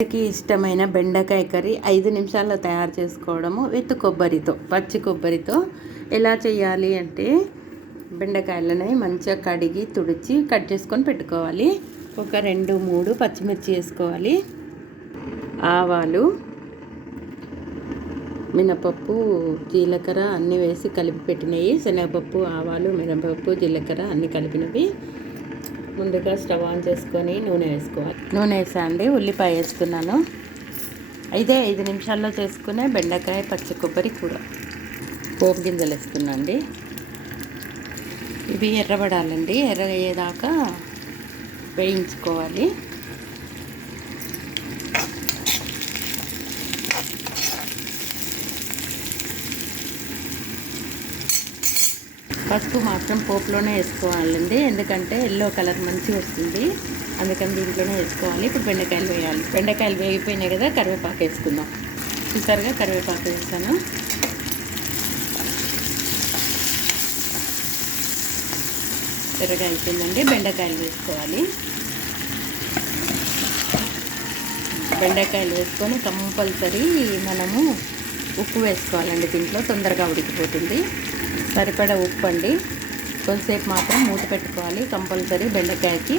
అందరికీ ఇష్టమైన బెండకాయ కర్రీ 5 నిమిషాల్లో తయారు చేసుకోవడము విత్ కొబ్బరితో, పచ్చి కొబ్బరితో. ఎలా చేయాలి అంటే, బెండకాయలని మంచిగా కడిగి తుడిచి కట్ చేసుకొని పెట్టుకోవాలి. ఒక 2-3 పచ్చిమిర్చి వేసుకోవాలి. ఆవాలు, మినపప్పు, జీలకర్ర అన్నీ వేసి కలిపి పెట్టినవి. శనగపప్పు, ఆవాలు, మినపప్పు, జీలకర్ర అన్నీ కలిపినవి. ముందుగా స్టవ్ ఆన్ చేసుకొని నూనె వేసుకోవాలి. నూనె వేసాండి, ఉల్లిపాయ వేసుకున్నాను. 5 నిమిషాల్లో చేసుకునే బెండకాయ పచ్చి కొబ్బరి కూర. పోపు గింజలు వేస్తున్నా అండి. ఇవి ఎర్రబడాలండి, ఎర్ర అయ్యేదాకా వేయించుకోవాలి. పసుపు మాత్రం పోపులోనే వేసుకోవాలండి, ఎందుకంటే ఎల్లో కలర్ మంచిగా వస్తుంది. అందుకని దీంట్లోనే వేసుకోవాలి. ఇప్పుడు బెండకాయలు వేయాలి. బెండకాయలు వేగిపోయినాయి కదా, కరివేపాకు వేసుకుందాం. చూసారుగా కరివేపాకు వేస్తాను. ఎర్రగా అయిపోయిందండి, బెండకాయలు వేసుకోవాలి. బెండకాయలు వేసుకొని కంపల్సరీ మనము ఉప్పు వేసుకోవాలండి. దీంట్లో తొందరగా ఉడికిపోతుంది. సరిపడా ఉప్పు అండి. కొంతసేపు మాత్రం మూత పెట్టుకోవాలి కంపల్సరీ బెండకాయకి.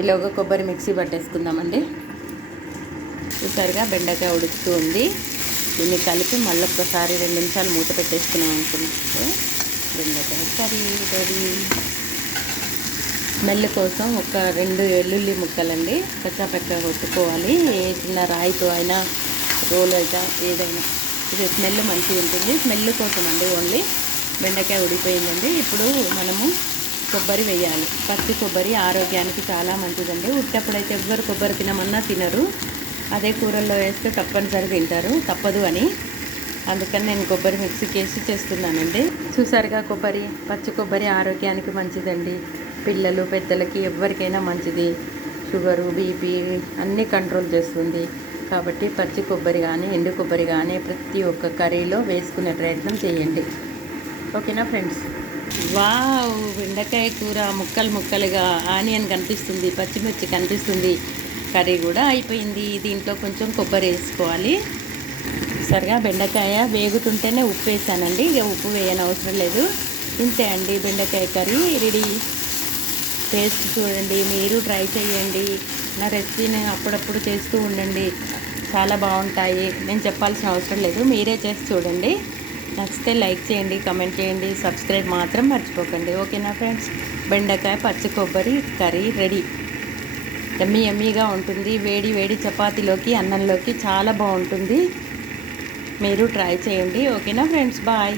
ఈలోగా కొబ్బరి మిక్సీ పట్టేసుకుందామండి. ఈసారిగా బెండకాయ ఉడుకుతూ ఉంది. దీన్ని కలిపి మళ్ళీ ఒక్కసారి 2 నిమిషాలు మూత పెట్టేసుకున్నాం అనుకుంటే బెండకాయ కర్రీ రెడీ. స్మెల్ కోసం ఒక 2 వెల్లుల్లి ముక్కలండి కచ్చాపక్క కొట్టుకోవాలి. ఏ చిన్న రాయితో అయినా, రోల్ అయితే ఏదైనా, ఇది స్మెల్ మంచిగా ఉంటుంది. స్మెల్ కోసం అండి ఓన్లీ. బెండకాయ ఉడిపోయిందండి. ఇప్పుడు మనము కొబ్బరి వేయాలి. పచ్చి కొబ్బరి ఆరోగ్యానికి చాలా మంచిదండి. ఉట్టప్పుడైతే ఎవ్వరు కొబ్బరి తినమన్నా తినరు. అదే కూరల్లో వేస్తే తప్పనిసరి తింటారు, తప్పదు అని. అందుకని నేను కొబ్బరి మిక్సీకి వేసి చేస్తున్నానండి. చూసారుగా కొబ్బరి, పచ్చి కొబ్బరి ఆరోగ్యానికి మంచిదండి. పిల్లలు, పెద్దలకి ఎవరికైనా మంచిది. షుగరు, బీపీ అన్నీ కంట్రోల్ చేస్తుంది. కాబట్టి పచ్చి కొబ్బరి కానీ, ఎండు కొబ్బరి కానీ ప్రతి ఒక్క కర్రీలో వేసుకునే ప్రయత్నం చేయండి. ఓకేనా ఫ్రెండ్స్? వావ్, బెండకాయ కూర ముక్కలు ముక్కలుగా ఆనియన్ కనిపిస్తుంది, పచ్చిమిర్చి కనిపిస్తుంది. కర్రీ కూడా అయిపోయింది. దీంట్లో కొంచెం కొబ్బరి వేసుకోవాలి. సరిగా బెండకాయ వేగుతుంటేనే ఉప్పు వేసానండి. ఇక ఉప్పు వేయని అవసరం లేదు. ఇంతే అండి, బెండకాయ కర్రీ రెడీ. టేస్ట్ చూడండి, మీరు ట్రై చేయండి. నా రెసిపీని అప్పుడప్పుడు చేస్తూ ఉండండి, చాలా బాగుంటాయి. నేను చెప్పాల్సిన అవసరం లేదు, మీరే చేసి చూడండి. నచ్చితే లైక్ చేయండి, కమెంట్ చేయండి, సబ్స్క్రైబ్ మాత్రం మర్చిపోకండి. ఓకేనా ఫ్రెండ్స్? బెండకాయ పచ్చి కొబ్బరి కర్రీ రెడీ. ఎమ్మీ ఎమ్మీగా ఉంటుంది. వేడి వేడి చపాతీలోకి, అన్నంలోకి చాలా బాగుంటుంది. మీరు ట్రై చేయండి. ఓకేనా ఫ్రెండ్స్? బాయ్.